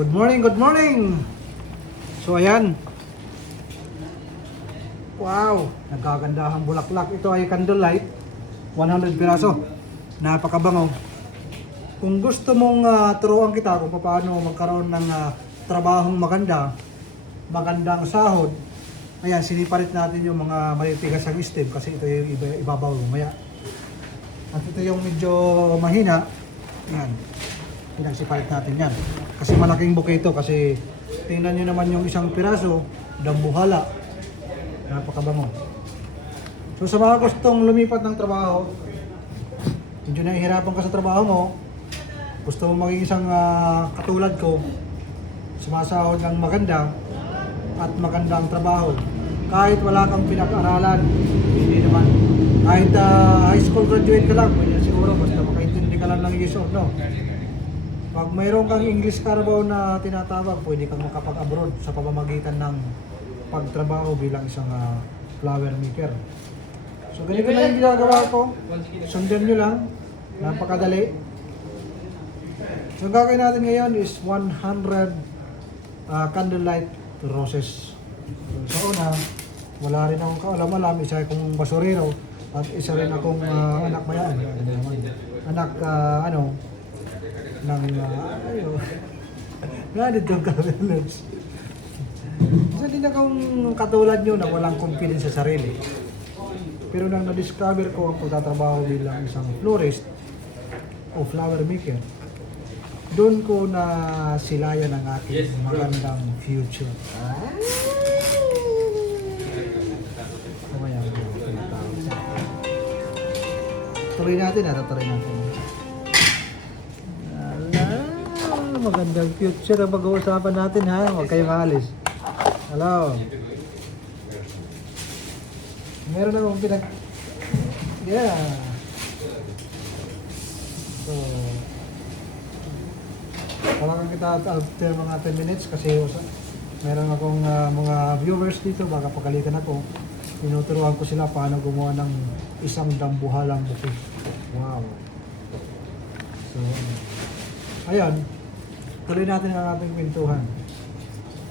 Good morning, good morning! So ayan. Wow, nagkagandahang bulaklak. Ito ay candlelight, 100 piraso. Napakabango. Kung gusto mong turuan kita kung paano magkaroon ng trabahong magandang sahod, ayan, sinipalit natin yung mga malitigas ang stem kasi ito yung ibabaw lumaya. At ito yung medyo mahina, ayan, pinagsipalit natin yan. Kasi malaking buke ito kasi tingnan nyo naman yung isang piraso, dambuhala. Napakabango. So sa mga gustong lumipat ng trabaho, medyo nahihirapan ka sa trabaho mo, gusto mo maging isang katulad ko, sumasahod ng maganda at magandang trabaho. Kahit wala kang pinag-aralan, hindi naman. Kahit high school graduate ka lang, pwede siguro, basta makaintindi ka lang ng yes or no. Pag mayroon kang English Carabao na tinatawag, pwede kang makapag-abroad sa pamamagitan ng pagtrabaho bilang isang flower maker. So ganito lang yung ginagawa ko. Sundan nyo lang. Napakadali. So ang gagawin natin ngayon is 100 candlelight roses. So sa una, wala rin akong kaalam-alam. Isa akong basurero at isa rin akong anak mayan. Anak ng ganit yung cabinet. Kasi din akong katulad nyo na walang confidence sa sarili. Pero nang na-discover ko ang pagtatrabaho bilang isang florist o flower maker, doon ko na silayan ang aking magandang future. Tuloy natin, tuloy natin. Magandang future ang pag-uusapan natin ha. Huwag kayong alis. Hello. Meron akong Yeah. So, tawagan kita after mga 10 minutes kasi meron akong mga viewers dito. Baka pagalitan ako. Tinuturuan ko sila paano gumawa ng isang dambuhalang buke. Wow. So, ayan. Tuloy natin ang ating kwentuhan.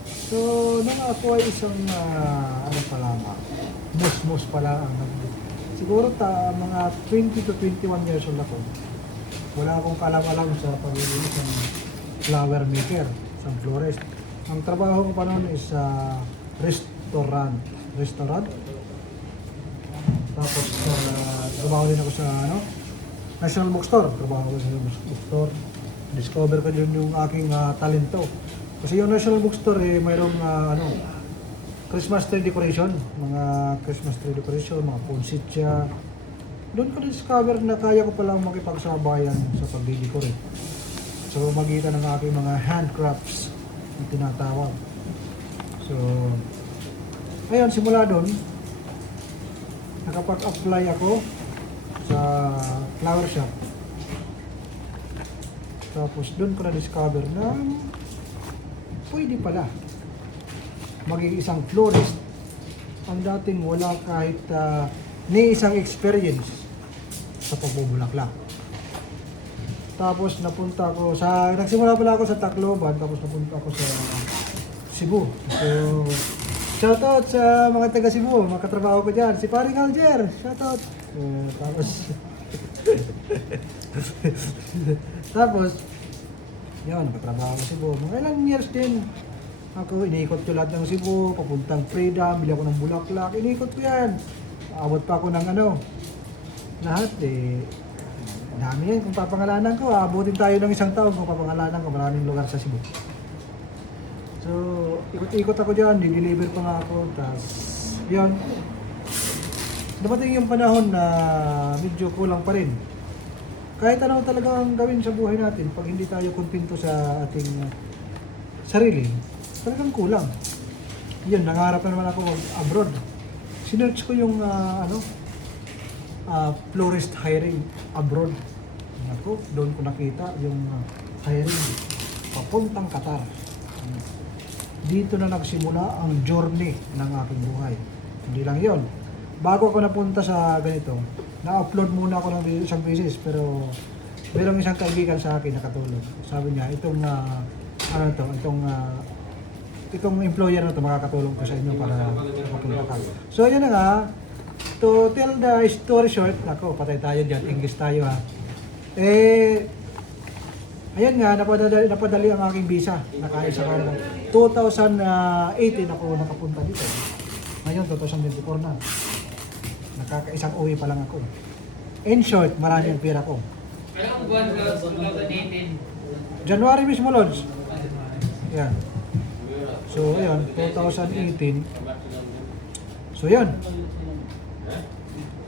So, nung ako ay isang, mus pala ang siguro mga 20 to 21 years old ako. Wala akong kalam-alam sa pagiging isang flower maker, isang florist. Ang trabaho ko pa noon is restaurant. Tapos, trabaho din ako sa, National Bookstore. Trabaho ko sa bookstore. Discover ko din yung aking talento. Kasi yung National Bookstore mayroong Christmas tree decoration, mga poinsettia. Doon ko discover na kaya ko palang makipagsabayan sa pagdidecorate. So magitan ng aking mga handcrafts na tinatawag. So ayun, simula doon nakapag-apply ako sa flower shop. Tapos doon ko na-discover na pwede pala maging isang florist ang dating wala kahit ni isang experience sa pagbubulaklak. Tapos nagsimula pala ako sa Tacloban, tapos napunta ako sa Cebu. So, shoutout sa mga taga Cebu, mga katrabaho ko dyan. Si Paring Alger, shoutout. Tapos, yun, nakatrabaho ko sa Cebu. Mga ilang years din. Ako, iniikot ko lahat ng Cebu, papuntang Freedom, bili ako ng bulaklak, iniikot ko yan. Abot pa ako ng lahat dami yan. Kung papangalanan ko, abutin tayo ng isang taon kung papangalanan ko, maraming lugar sa Cebu. So, ikot-ikot ako dyan, dideliver pa nga ako, tapos, yun. Dumating yung panahon na medyo kulang pa rin. Kahit ano talaga ang gawin sa buhay natin, pag hindi tayo kontento sa ating sarili, talagang kulang. Yun, nangarap na naman ako abroad. Sinearch ko yung florist hiring abroad. Ako, doon ko nakita yung hiring papuntang Qatar. Dito na nagsimula ang journey ng aking buhay. Hindi lang yon. Bago ako napunta sa ganito, na-upload muna ako ng isang beses, pero merong isang kaibigan sa akin nakatulog. Sabi niya, itong ano to, itong employer na to makakatulong ko sa inyo para makapunta ka. So yun na nga, to tell the story short, ako patay tayo dyan, English tayo ha. Ayan nga, napadali ang aking visa. Nakain sa Canada. 2018 ako nakapunta dito. Ngayon, 2024 na. Nakakaisang uwi pa lang ako. In short, marami ang pera ko. Anong buwan ka 2018? January mismo, Lods. Yan. So, ayun, 2018. So, yun.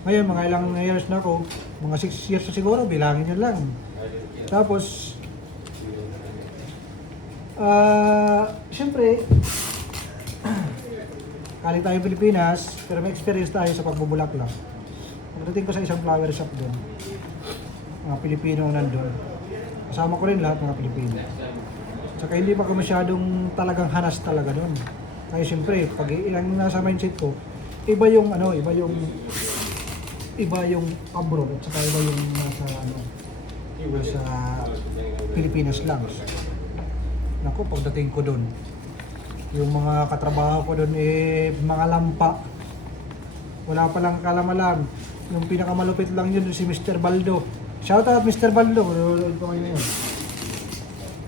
Ngayon, mga ilang years na ako. Mga 6 years na siguro, bilangin nyo lang. Tapos, siyempre, kali tayo Pilipinas, pero may experience tayo sa pagbubulaklak. Pagdating ko sa isang flower shop doon, mga Pilipino nandun. Kasama ko rin lahat mga Pilipino. Saka hindi pa ko masyadong talagang hanas talaga doon. Kaya siyempre, pag ilang nasa mindset ko, iba yung abroad at saka iba yung nasa Pilipinas lang. Naku, pagdating ko doon, yung mga katrabaho ko doon mga lampa. Wala pa lang kalamalam. Yung pinakamalupit lang yun si Mr. Baldo. Shout out Mr. Baldo.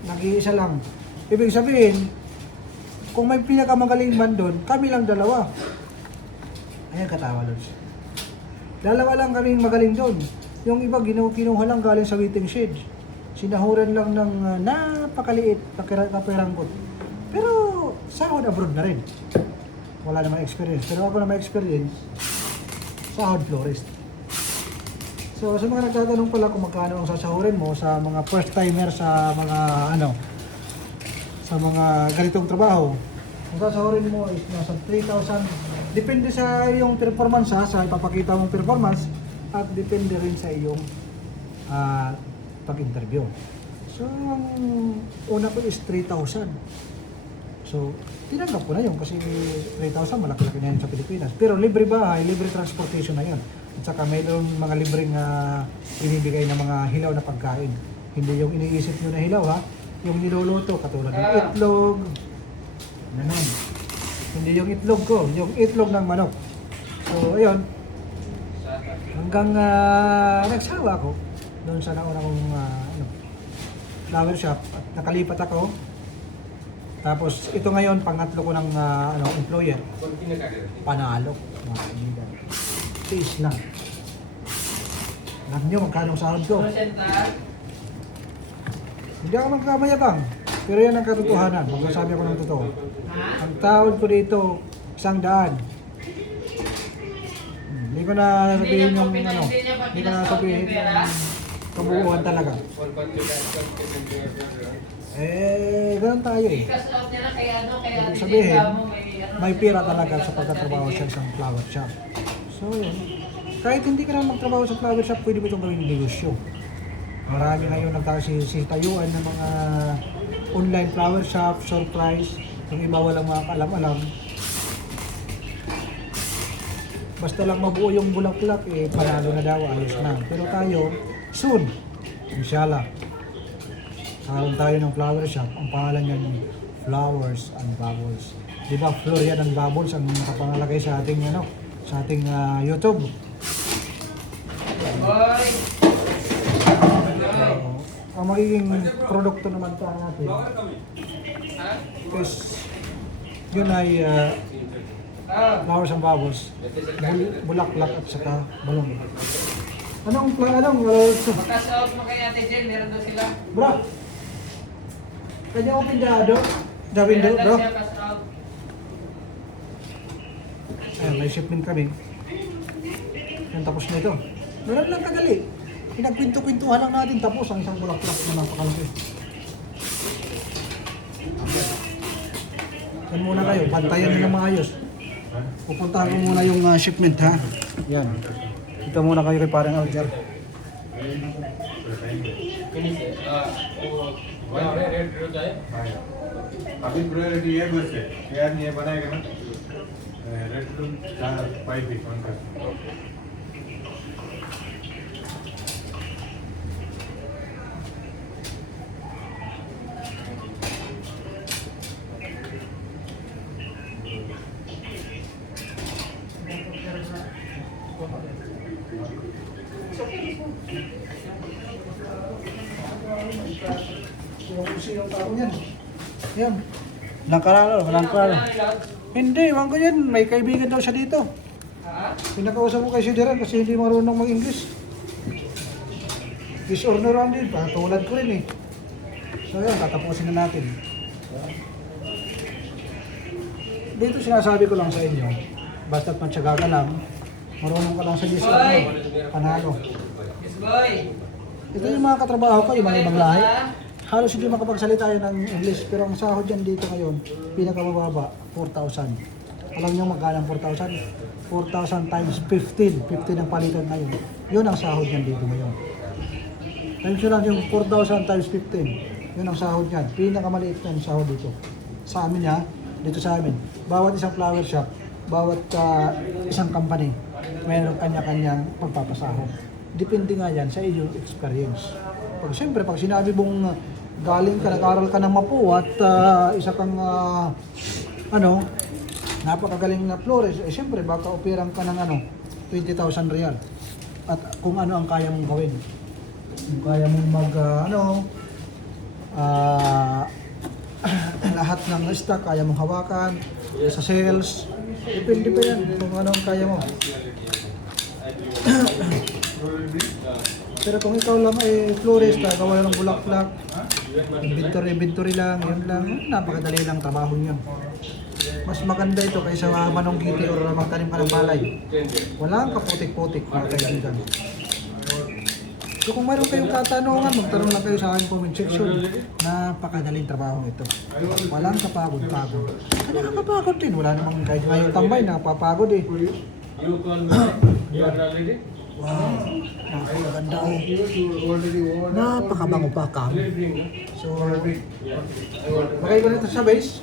Nag-iisa lang. Ibig sabihin, kung may pinakamagaling man doon, kami lang dalawa. Ayan katawa doon. Dalawa lang kaming magaling doon. Yung iba kinuha lang galing sa waiting shed. Sinahuran lang ng napakaliit na kaperanggot. Pero sahod abroad na rin. Wala naman experience. Pero ako naman experience, sahod florist. So sa mga nagtatanong pala kung magkano ang sasahurin mo sa mga first timer sa mga sa mga ganitong trabaho, ang sasahurin mo is nasa 3,000. Depende sa iyong performance sa ipapakita mong performance at depende rin sa iyong pag-interview. So, ang una ko is 3,000. So, tinanggap ko na yun kasi 3,000 malaki-laki na yun sa Pilipinas. Pero libre bahay, libre transportation na yun. At saka mayroon mga libreng binibigay na mga hilaw na pagkain. Hindi yung iniisip nyo na hilaw ha, yung niluluto katulad ng itlog. Nanon. Hindi yung itlog ko, yung itlog ng manok. So, ayun. Hanggang nagsawa ko doon sa nauna kong flower shop at nakalipat ako. Tapos ito ngayon pangatlo ko ng employer. Panalo, mga kaibigan. Tiis lang. Alam nyo magkano sahod ko? Hindi ako magkamayabang. Pero yan ang katotohanan. Magsasabi ako ng totoo. Ang sahod ko dito, 100. Hindi ko na sabihin yung hindi ko na sabihin yung kabuuan talaga. Ganun tayo eh. Ibig sabihin, may pira talaga sa pagtatrabaho sa isang flower shop. So yun, kahit hindi ka na magtrabaho sa flower shop, pwede mo itong gawing negosyo. Marami ngayon nagkasitayuan ng mga online flower shop, surprise, yung iba walang mga kaalam-alam. Basta lang mabuo yung bulaklak, panalo na daw, ayos na. Pero tayo, soon, inshallah, karoon tayo ng flower shop. Ang pangalan niya ni Flowers and Bubbles. Di ba, Florian and Bubbles ang nakapangalagay sa ating, sa ating YouTube. Ang magiging produkto naman pa natin is yun ay Flowers and Bubbles, bulaklak at saka balon. Anong Magkasahod mo kay Ate Jen, meron daw sila. Bro, can you open the window, bro? Ayan, may shipment kami. Yan, tapos na ito. Meron lang kadali. Pinagkwento-kwentuhan lang natin tapos ang isang bulaklak na napakalaki. Yan muna kayo, bantayan nyo ng maayos. Pupuntahan ko muna yung shipment ha. Yan. Ito muna kayo kay parang Alger. अभी प्रायोरिटी ये बस है यार ये बनाएगा ना red to 5 भी कौन कर lang yan. Yan. Walang karalo. Hindi, ewan ko yan. May kaibigan daw siya dito. Pinakausap ko kay Sideran kasi hindi marunong mag-English. This or no round din, tulad ko rin eh. So yan, tatapusin na natin. Dito sinasabi ko lang sa inyo, basta't matyaga ka lang, marunong ka lang sa this or no, panalo. Yes, boy. Ito yung mga katrabaho ko, yung mga ibang lahi. Halos hindi makapagsalita yun ng English, pero ang sahod dyan dito ngayon, pinakamababa, 4,000. Alam niyo magkano ang 4,000? 4,000 times 15. 15 ang palitan ngayon. Yun ang sahod niyan dito ngayon. Times yun lang yung 4,000 times 15. Yun ang sahod niyan. Pinakamaliit na yung sahod dito. Sa amin ha, dito sa amin. Bawat isang flower shop, bawat isang company, mayroon kanya-kanyang pagpapasahod. Depende nga yan sa iyong experience. Siyempre, pag sinabi mong galing ka, nag-aral ka ng Mapu at isa kang napakagaling na flores, siyempre baka operang ka ng 20,000 real. At kung ano ang kaya mong gawin. Kung kaya mong lahat ng stock kaya mong hawakan, sa sales, depende pa yan kung ano ang kaya mo. Pero kung ikaw lang ay florist, gawa ng bulaklak, inventory lang, yun lang, napakadali lang trabaho niyo. Mas maganda ito kaysa manunggiti o magtanim ka ng palay. Walang kaputik-putik mga kaibigan. So kung mayroon kayong katanungan, magtanong lang kayo sa aking comment section. Napakadaling trabaho ito. Walang kapagod-pagod. Nakakapagod din. Wala namang kahit ngayong tambay, nakapapagod eh. You call me. You are already? Wow, napakaganda oh. Napakabango pa ka. So, magay ko nito sa base.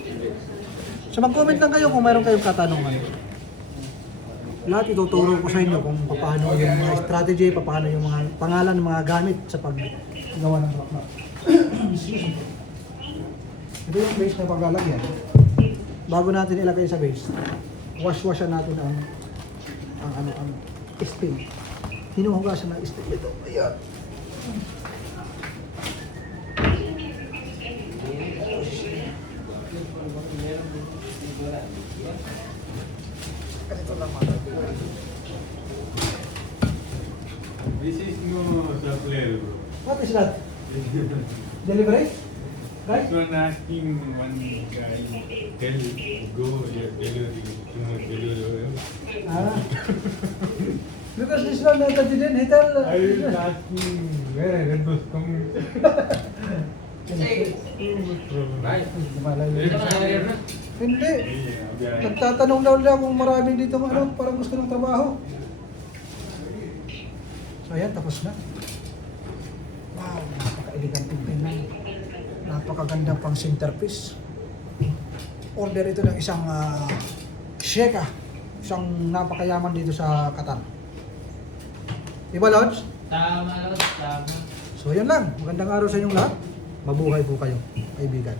So mag-comment lang kayo kung mayroon kayong katanungan. Lahat ituturo ko sa inyo kung paano yung mga strategy, paano yung mga pangalan ng mga gamit sa paggawa ng bulaklak. Ito yung base na paglalagyan. Bago natin ilagay sa base, wash-washan natin ang stem. Hinuhugasan ng stem ito. Ayan. Ganito lang mga. This is no supplier, bro. What is that? Delivery? Right? This one asking one guy, go delivery, delivery. Ah. Because this one didn't he tell. I was asking where I read those coming. Hindi. Nagtatanong daw lang kung maraming dito parang gusto ng trabaho. So ayan, tapos na. Wow, napaka-eleganteng tingnan. Napakaganda pang centerpiece. Order ito ng isang sheka. Isang napakayaman dito sa Qatar. Diba, Lods? Tama, Lods. Tama. So yan lang. Magandang araw sa inyong lahat. Mabuhay po kayo, kaibigan.